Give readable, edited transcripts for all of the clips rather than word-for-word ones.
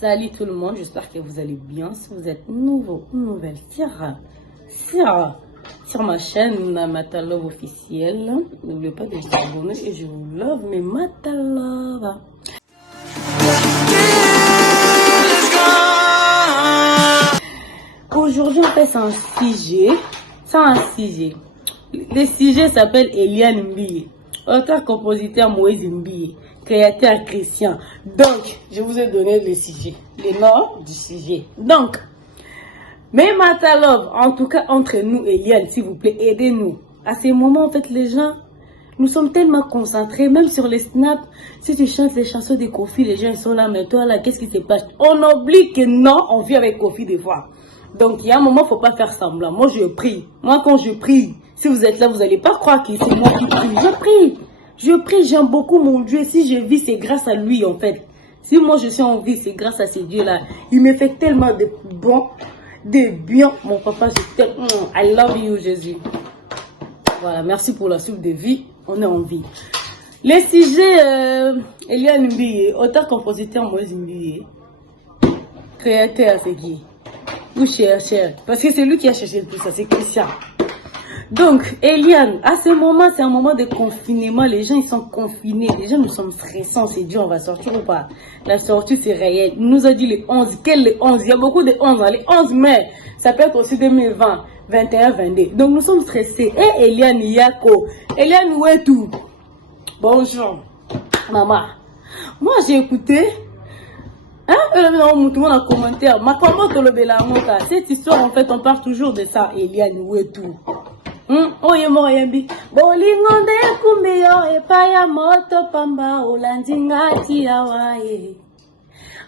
Salut tout le monde, j'espère que vous allez bien. Si vous êtes nouveau ou nouvelle sur ma chaîne Matalove officielle, n'oubliez pas de vous abonner et je vous love mes Matalove. Aujourd'hui on fait un sujet. Le sujet s'appelle Eliane Mbiye, auteur-compositeur Moïse Mbiye, créateur Christian. Donc, je vous ai donné le sujet, le nom du sujet. Donc, mes Matalove, en tout cas entre nous, Eliane, s'il vous plaît, aidez-nous. À ces moments, en fait, les gens, nous sommes tellement concentrés, même sur les snaps. Si tu chantes les chansons de Kofi, les gens ils sont là, mais toi là, qu'est-ce qui se passe? On oublie que non, on vit avec Kofi des fois. Donc, il y a un moment, il ne faut pas faire semblant. Moi, je prie. Moi, quand je prie, si vous êtes là, vous n'allez pas croire que c'est moi qui prie. Je prie, j'aime beaucoup mon Dieu. Si je vis, c'est grâce à lui, en fait. Si moi, je suis en vie, c'est grâce à ces dieux-là. Il me fait tellement de bon, de bien. Mon papa, je t'aime. I love you, Jésus. Voilà, merci pour la soupe de vie. On est en vie. Les sujets, Eliane Mbiye, auteur-compositeur Moïse Mbiye, créateur, c'est qui? Ou cher, parce que c'est lui qui a cherché tout ça, c'est Christian. Donc, Eliane, à ce moment, c'est un moment de confinement, les gens ils sont confinés, les gens nous sommes stressants, c'est dur, on va sortir ou pas? La sortie c'est réel, il nous a dit le 11, quel le 11? Il y a beaucoup de 11, les 11 mai, ça peut être aussi 2020, 21, 22, donc nous sommes stressés. Et Eliane Yako, Eliane où est tout? Bonjour, maman, moi j'ai écouté. Tout le monde a commenté. Cette histoire, en fait, on parle toujours de ça. Eliane, où est tout? Bolingonde kumbiyo epaya moto pamba olandingati yawaye.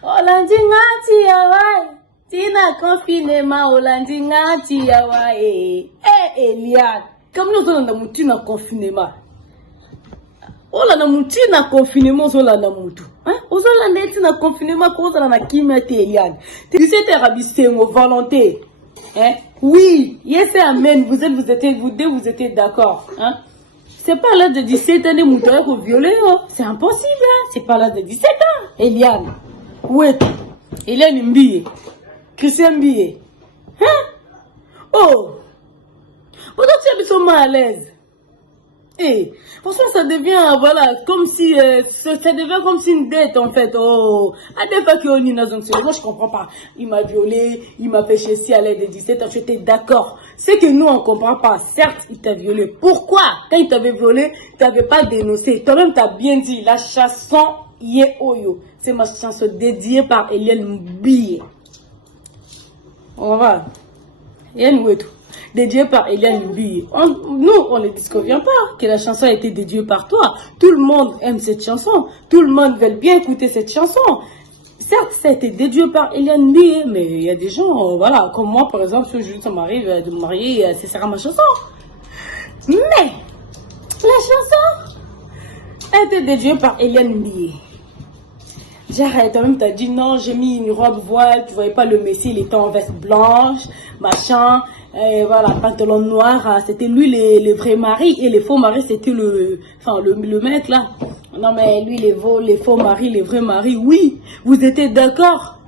Olandingati yawaye. Tina confinement olandingati yawaye. Eliane, comme nous sommes dans le confinement. Oh là, na confinement, oh là, na mutu. Hein? Oh là, na confinement, oh là, na kimia te Eliane. Tu sais, t'es rabissé, mon volonté. Hein? Oui, yes, amen. Vous étiez d'accord. Hein? C'est pas l'âge de 17 ans, de mouton pour violer, oh. C'est impossible, hein? C'est pas l'âge de 17 ans. Eliane. Ouais. Eliane Mbiye. Christian Mbiye. Hein? Oh. Pourquoi tu es mal à l'aise? Et franchement, ça devient, voilà, comme si, ça devient comme si une dette, en fait. Oh, à des fois qu'on est dans un seul. Moi, je comprends pas. Il m'a violé, il m'a fait chier à l'aide de 17 ans, j'étais d'accord. C'est que nous, on comprend pas. Certes, il t'a violé. Pourquoi? Quand il t'avait violé, tu n'avais pas dénoncé. Toi-même, tu as bien dit, la chanson Ye Oyo. C'est ma chanson dédiée par Eliane Mbiye. On va. Eliane Mbiye. Dédié par Eliane Mbiye. Nous, on ne disconvient pas que la chanson a été dédiée par toi. Tout le monde aime cette chanson. Tout le monde veut bien écouter cette chanson. Certes, ça a été dédié par Eliane Mbiye, mais il y a des gens, voilà, comme moi, par exemple, si ça m'arrive de me marier, c'est ça ma chanson. Mais, la chanson a été dédiée par Eliane Mbiye. J'arrête, toi-même t'as dit non, j'ai mis une robe voile, tu voyais pas le messie, il était en veste blanche, machin, et voilà, pantalon noir, c'était lui le vrai mari, et les faux maris c'était le mec là. Non mais lui les faux maris, les vrais maris, oui, vous étiez d'accord.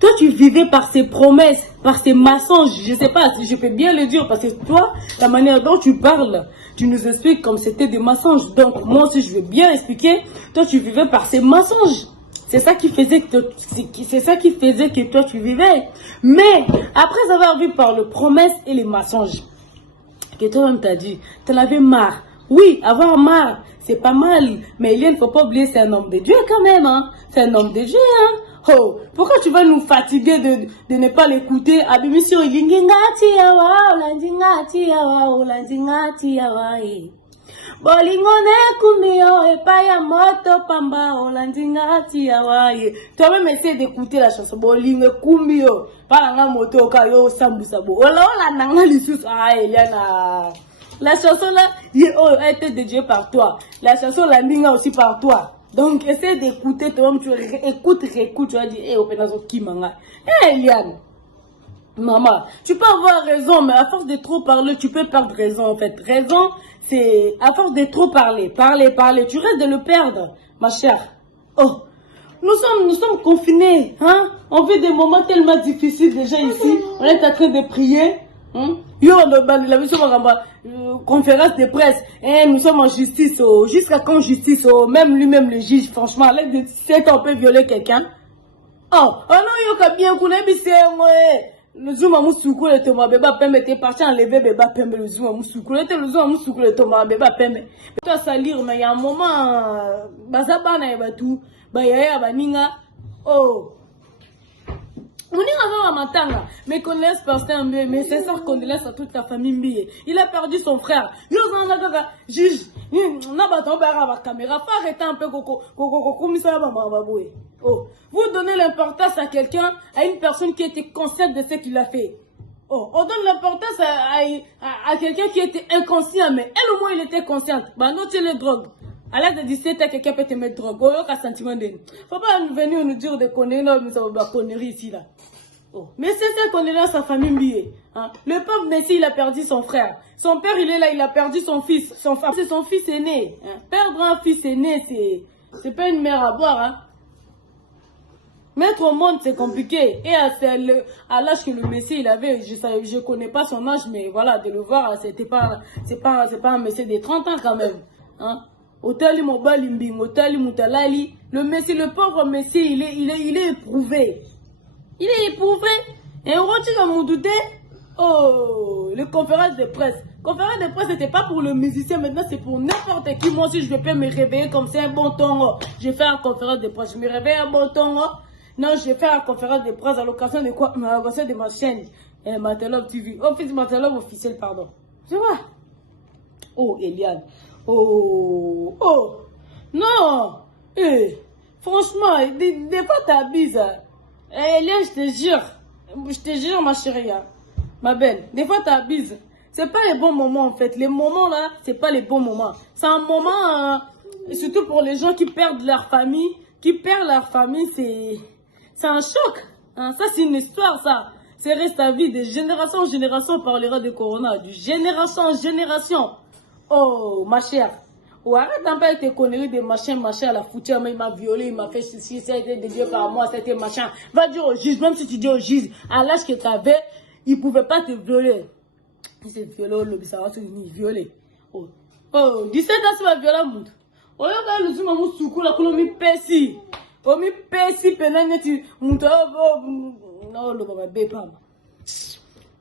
Toi tu vivais par ces promesses, par ces mensonges, je sais pas si je peux bien le dire, parce que toi, la manière dont tu parles, tu nous expliques comme c'était des mensonges, donc moi aussi je veux bien expliquer, toi tu vivais par ces mensonges. C'est ça qui faisait que toi tu vivais. Mais après avoir vu par les promesses et les mensonges que toi-même t'as dit, t'en avais marre. Oui, avoir marre, c'est pas mal. Mais il ne faut pas oublier, c'est un homme de Dieu quand même. Hein? C'est un homme de Dieu. Hein? Oh, pourquoi tu vas nous fatiguer de ne pas l'écouter? Abimission, Bolingone kumio epaya moto pamba olandingati yawaye. Toi-même essaie d'écouter la chanson Bolingo kumio paranga moto kayo sambusabo. Ola nanga lisus Eliane. La chanson là a été dédiée par toi. La chanson Landinga aussi par toi. Donc essaie d'écouter toi-même, tu réécoute, tu vas dire eh openazo kimanga. Eliane. Maman, tu peux avoir raison, mais à force de trop parler, tu peux perdre raison en fait. Raison, c'est à force de trop parler, tu risques de le perdre, ma chère. Oh, Nous sommes confinés, hein? On vit des moments tellement difficiles déjà ici. On est en train de prier. Hein? Conférence de presse. Nous sommes en justice. Jusqu'à quand justice? Même lui-même le juge, franchement, à l'aide de 7 ans, on peut violer quelqu'un. Oh non, il y a bien qu'on ait bissé. Le zoom à moussoukou, le Thomas Beba Pembe était parti enlever Beba Pembe, le zoom à moussoukou. Le zoom à moussoukou, le Thomas Beba Pembe. Toi, salir, mais il y a un moment, Bazabana et Batou, Bayaya, Baninga. Oh. On est à Matanga, mes condoléances personnelles, mes sincères condoléances à toute ta famille. Il a perdu son frère. Juge, n'a pas tombé à la caméra, pas arrêter un peu comme ça, oh, vous donnez l'importance à quelqu'un, à une personne qui était consciente de ce qu'il a fait. Oh, on donne l'importance à quelqu'un qui était inconscient, mais elle au moins il était consciente. Bah non, tu es les drogues. À l'âge de 17 ans, quelqu'un peut te mettre drogue. Oh, il y a un sentiment de... Faut pas venir nous dire des conneries, non, nous avons des conneries ici, là. Oh. Mais c'est ça qu'on est dans sa famille. Hein? Le pauvre Messi, il a perdu son frère. Son père, il est là, il a perdu son fils. C'est son fils aîné. Hein? Perdre un fils aîné, c'est pas une mère à boire. Hein? Mettre au monde, c'est compliqué. Et à l'âge que le Messi, il avait, je connais pas son âge, mais voilà, de le voir, c'est pas un Messi de 30 ans quand même. Hein? Otali Mobali Mbing, Otali Moutalali. Le pauvre Messi, il est éprouvé. Il est éprouvé. Et on retire à Moudouté. Oh, les conférences de presse. Conférence de presse, c'était pas pour le musicien. Maintenant, c'est pour n'importe qui. Moi aussi, je peux me réveiller comme c'est un bon ton. Je fais une conférence de presse. Je me réveille un bon ton. Non, je vais faire une conférence de presse à l'occasion de quoi? À l'occasion de ma chaîne. Matelove TV. Office Matelove officiel, pardon. Tu vois? Oh, Eliane. Oh. Non. Franchement, des fois, t'abuses. Eliane, je te jure, ma chérie, hein, ma belle, des fois t'abuses. C'est pas les bons moments en fait. Les moments là, c'est pas les bons moments. C'est un moment, surtout pour les gens qui perdent leur famille, c'est un choc. Hein. Ça, c'est une histoire, ça. C'est reste à vie. De génération en génération, on parlera de Corona. De génération en génération. Oh, ma chère. Oh, arrête un peu avec tes conneries de machin à la foutière, mais il m'a violé, il m'a fait ceci, ça a été dédié par moi, c'était machin. Va dire au juge, même si tu dis au juge, à l'âge que tu avais, il ne pouvait pas te violer. Il s'est violé, le ça va se violer. Oh, 17 ans, c'est pas violer, mout. Oh, là, le zoom à moussoukou, la colonie pessi. Oh, mi pessi, pénal, tu, mouta, non, le baba, bébé.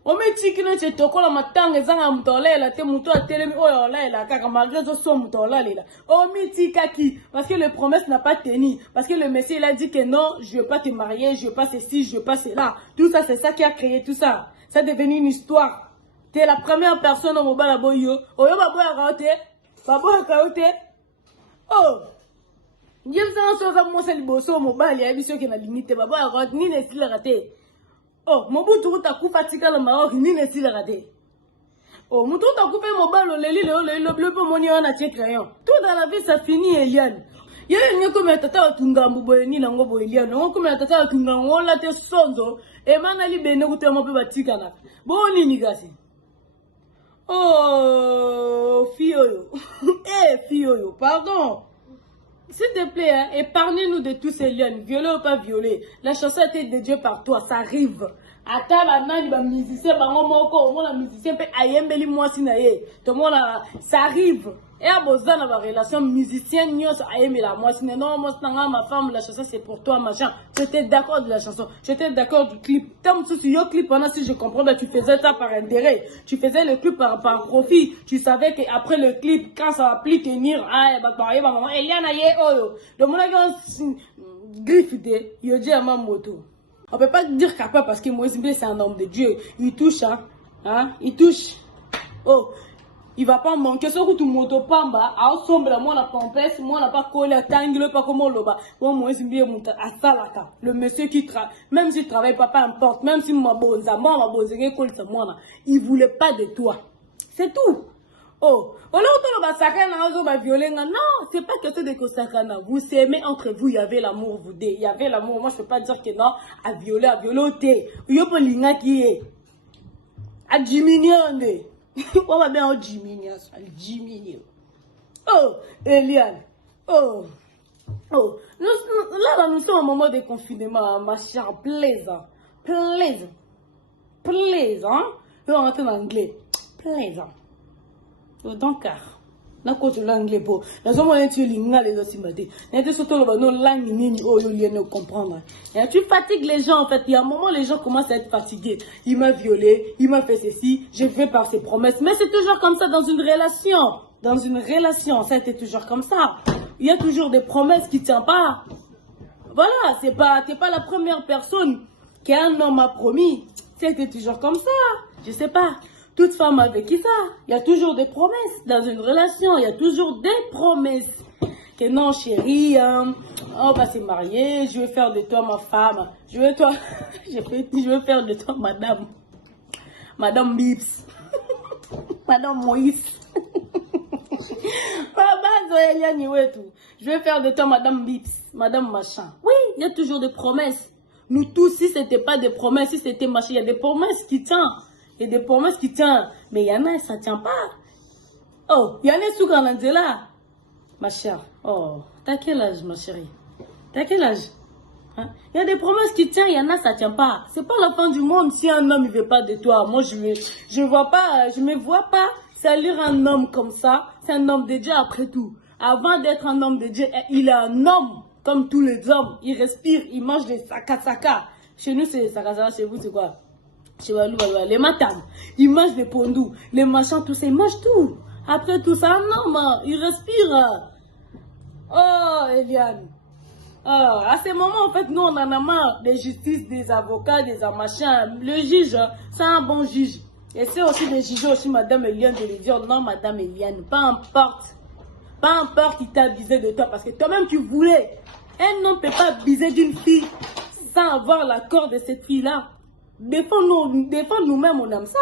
Ome chikino che tokola matanga zanga mutolela te muto atelemi oyo lela kaka malgré zo so mutola lela. Ome tikaki parce que le promesse n'a pas tenu, parce que le Messie il a dit que non, je veux pas te marier, je veux pas ceci, je veux pas cela. Tout ça c'est ça qui a créé tout ça. Ça est devenu une histoire. Tu es la première personne au mobile boyo. Oyo baboya kaote. Baboya kaote. Oh. Yebza so za mo seli boso mobile ya biso ke na limite baboya kaote ni ne style raté. Oh, Mobutu ta kufa tika la Maroc ni ne tila raté. Oh, Mobutu ta coupé mon ballon, le bleu pour mon yon a crayon. Tout dans la vie ça finit Eliane. Y'a une comme tata tunga mbubo ni na ngobo Eliane. On comme tata tunga on la te sonzo et manali bene ku te mo pe batika na. Boni ni gasi. Oh, fioyo. Fioyo, pardon. S'il te plaît, hein, épargnez-nous de tous ces liens, violés ou pas violés. La chanson a été dédiée par toi, ça arrive. Attends, maintenant, les musiciens, les musiciens, ça arrive. Et à Bozan, la relation musicienne, non, moi, ma femme, la chanson, c'est pour toi, machin. J'étais d'accord de la chanson, j'étais d'accord du clip. Tant que tu clip, si je comprends, tu faisais ça par intérêt. Tu faisais le clip par profit. Tu savais qu'après le clip, quand ça va plus tenir, maman, Eliane, le monde griffe, il dit à ma moto. On peut pas dire capable parce que Moïse c'est un homme de Dieu. Il touche, hein? Il touche. Oh. Il va pas manquer ce que tout le monde pamba a sombre moi la pompesse moi n'a pas collé tangle pas comme loba moi bien monta à salaka le monsieur qui travaille même s'il travaille pas importe même si ma bonza moi il voulait pas de toi c'est tout. Oh on a sakana ozo ba violer non c'est pas question de sakana vous s'aimez entre vous il y avait l'amour vous deux il y avait l'amour moi je peux pas dire que non à violer yo po linga qui est à diminuer. On va bien en 10 millions. Oh, Eliane. Oh. Oh, nous sommes au moment de confinement, ma chère, plaisant. On rentre en anglais. Plaisant. Donc, na cause de l'anglais pour la zone où tu lis les autres matin et surtout le langue ni oh ne comprendre et tu fatigues les gens en fait. Il y a un moment les gens commencent à être fatigués. Il m'a violé, il m'a fait ceci, je vais par ses promesses, mais c'est toujours comme ça dans une relation ça a été toujours comme ça. Il y a toujours des promesses qui tiennent pas. Voilà, t'es pas la première personne qu'un homme a promis. C'était toujours comme ça. Je sais pas. Toute femme a vécu ça. Il y a toujours des promesses dans une relation. Il y a toujours des promesses. Que non, chérie, on va se marier. Je vais faire de toi ma femme. Je vais faire de toi Madame Bips. Madame Moïse. Je vais faire de toi Madame Bips. Madame Machin. Oui, il y a toujours des promesses. Nous tous, si ce n'était pas des promesses, si c'était machin, il y a des promesses qui tiennent. Il y a des promesses qui tiennent. Mais il y en a, ça ne tient pas. Oh, il y en a sous là. Ma chère. Oh, t'as quel âge, ma chérie? T'as quel âge? Hein? Il y a des promesses qui tiennent, il y en a, ça ne tient pas. C'est pas la fin du monde si un homme ne veut pas de toi. Moi, je me vois pas salir un homme comme ça. C'est un homme de Dieu après tout. Avant d'être un homme de Dieu, il est un homme comme tous les hommes. Il respire, il mange des saka. Chez nous, c'est saka. Chez vous, c'est quoi? Les matames, ils mangent des pondous, les machins, tout ça, ils mangent tout. Après tout ça, un homme, il respire. Oh, Eliane. À ce moment, en fait, nous, on en a marre des justices, des avocats, des machins. Le juge, c'est un bon juge. Et c'est aussi de juger aussi Madame Eliane, de lui dire, non, Madame Eliane, pas importe qui t'a abusé de toi, parce que toi-même, tu voulais. Un homme ne peut pas abuser d'une fille sans avoir l'accord de cette fille-là. Défendre nous-mêmes, on aime ça.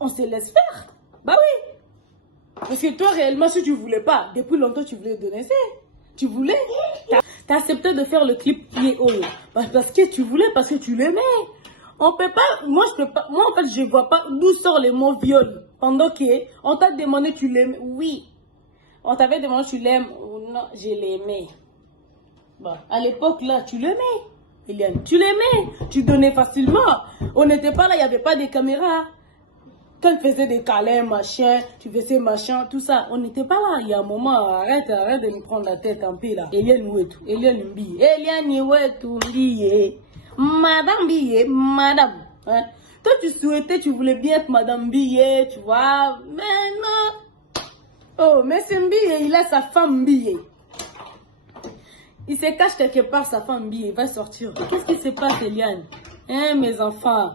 On se laisse faire. Bah oui. Parce que toi, réellement, si tu voulais pas, depuis longtemps, tu voulais donner ça. Tu voulais. T'as accepté de faire le clip parce que tu voulais, parce que tu l'aimais. On peut pas, moi, je peux pas, moi, en fait, je vois pas d'où sort les mots viol. Pendant qu'on t'a demandé tu l'aimes. Oui. On t'avait demandé tu l'aimes. Non, je l'aimais. Bon, à l'époque, là, tu l'aimais. Eliane, tu l'aimais, tu donnais facilement. On n'était pas là, il n'y avait pas de caméras. Quand tu faisais des câlins, machin, tu faisais machin, tout ça, on n'était pas là. Il y a un moment, arrête de nous prendre la tête en paix là. Eliane Ouetou, Eliane Mbiye, Eliane Ouetou Mbiye, Madame Mbiye, Madame. Hein? Toi, tu voulais bien être Madame Mbiye, tu vois, mais non. Oh, mais c'est Mbiye, il a sa femme Mbiye. Il se cache quelque part, sa femme Mbiye, il va sortir. Qu'est-ce qui se passe, Eliane? Hein, mes enfants?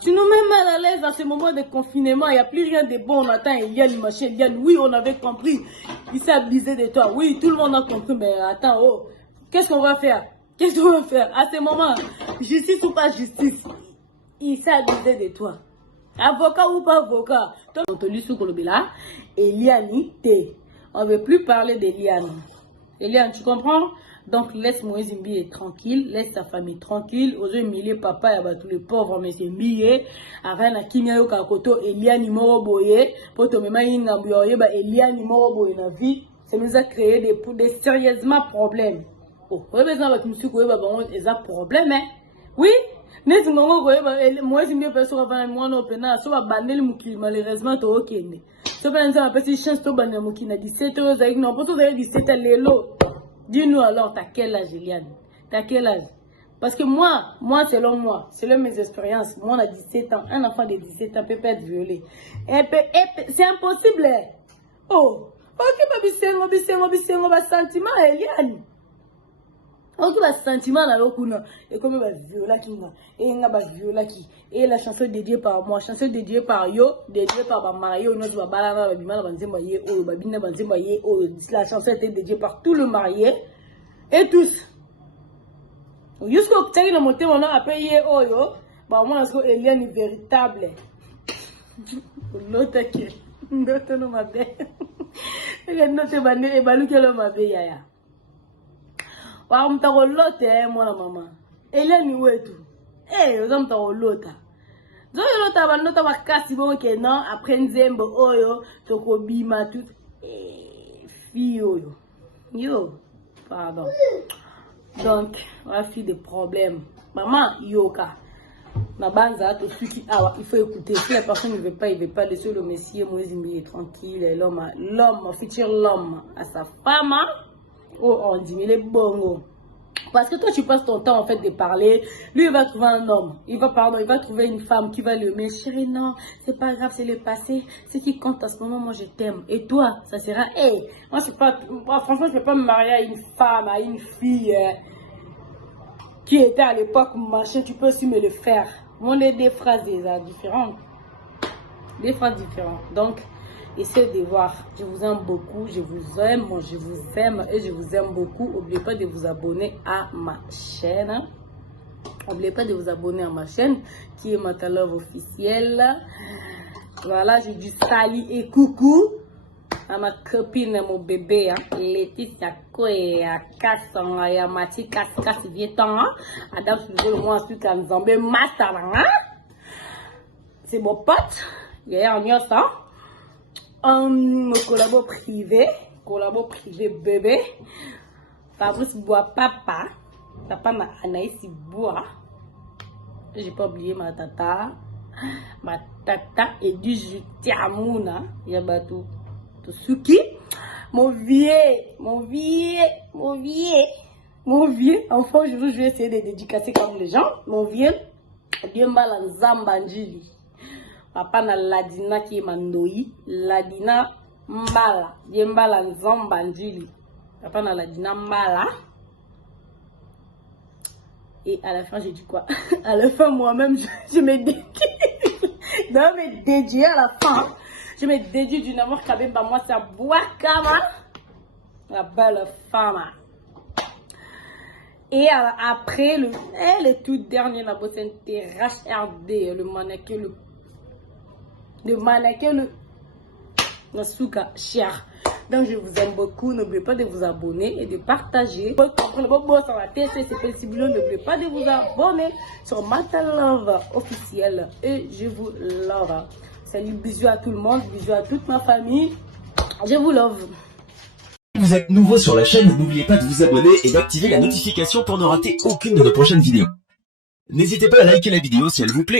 Tu nous mets mal à l'aise dans ce moment de confinement. Il n'y a plus rien de bon. On attend Eliane, machin, Eliane. Oui, on avait compris. Il s'est abusé de toi. Oui, tout le monde a compris. Mais attends, oh, qu'est-ce qu'on va faire? À ce moment, justice ou pas justice, il s'est abusé de toi. Avocat ou pas avocat. On te lit sous Kolobila. Eliane, on ne veut plus parler d'Eliane. Eliane, tu comprends? Donc, laisse Moïse Mbiye tranquille, laisse sa famille tranquille. Ozo Mbiye, papa, y a tous les pauvres, mais c'est Mbiye. Arrête na kimia yo kakoto, Eliane moro boye. Poto mema yinga mbiye, Eliane moro boye na vie. Ça nous a créé des sérieusement problèmes. Oh, vous avez besoin de monsieur Koye, ils ont problème, hein? Oui? N'est-ce pas, Moïse Mbiye, personne va moi non pena, soit banel mukili, malheureusement, to okende. So, par exemple, ma petite chance, to banel mukina, 17 ans, non, pas tout 17 ans, l'élo. Dis-nous alors, t'as quel âge, Eliane? T'as quel âge? Parce que moi, selon mes expériences, moi, on a 17 ans. Un enfant de 17 ans peut pas être violé. C'est impossible. Oh, ok, bisengo, sentiment, Eliane. Ok, sentiment, là, l'okuna. Et comme viola qui n'a. Et viola qui. Et la chanson dédiée par moi, chanson dédiée par yo, dédiée par ma mariée, notre balana, la chanson était dédiée par tout le marié et tous. Jusqu'au temps où monté mon nom après hier, yo, bah, moi, Eliane est véritable. L'autre qui, l'autre non m'a bé. L'autre bandé, et balou qui l'on m'a bé, yaya. Wa mtako lote mwana mama. Eliane Ouetou. Ozo mtako lota. Zo lota bandota bakasi bo ke non après nzembo oyo toko bima tout. Fi oyo. Yo. Pardon. Donc, on a fait des problèmes. Maman, yoga. Ma banza, tout ce qui. Ah, il faut écouter. Si la personne ne veut pas, il veut pas laisser le monsieur Moïse est tranquille. L'homme, futur l'homme à sa femme. Oh, on dit, mais les bongos. Parce que toi, tu passes ton temps en fait de parler. Lui, il va trouver un homme. Il va trouver une femme qui va le mettre. Chérie, non, c'est pas grave, c'est le passé. Ce qui compte à ce moment, moi, je t'aime. Et toi, ça sera, hey, moi, franchement, je ne peux pas me marier à une femme, à une fille qui était à l'époque machin. Tu peux aussi me le faire. On est des phrases déjà différentes. Des phrases différentes. Donc, essayez de voir. Je vous aime beaucoup, je vous aime et je vous aime beaucoup. N'oubliez pas de vous abonner à ma chaîne. N'oubliez pas de vous abonner à ma chaîne qui est Matalove officielle. Voilà, je dis salut et coucou à ma copine, mon bébé, Laetitia Koé, à Kassan, à Mati Kaskas Vietan, Adam Suzo, moi ensuite à Nzambé Matala. C'est mon pote, il y a un ça. Collabo privé bébé. Fabrice boit papa na Anaïs boit. J'ai pas oublié ma tata et du Jutiamuna Yabatou Tosuki, mon vieux, enfin je vais essayer de dédicacer comme les gens, mon vieux, Diembala Nzambanjili. Papa na Ladina qui est Mandoi, Ladina Mbala, Diembala Nzambanjili. Papa na Ladina Mbala. Et à la fin, j'ai dit quoi? À la fin, moi-même, je me dédie. Je dois me dédier à la fin. Je me dédie du amour qu'avait par moi, c'est Bouakama, la belle femme. Et après, le tout dernier, la bosse RHRD, le mannequin, le Souka cher. Donc, je vous aime beaucoup. N'oubliez pas de vous abonner et de partager. N'oubliez pas de vous abonner sur Matalove officielle. Et je vous love. Salut, bisous à tout le monde, bisous à toute ma famille. Je vous love. Si vous êtes nouveau sur la chaîne, n'oubliez pas de vous abonner et d'activer la notification pour ne rater aucune de nos prochaines vidéos. N'hésitez pas à liker la vidéo si elle vous plaît.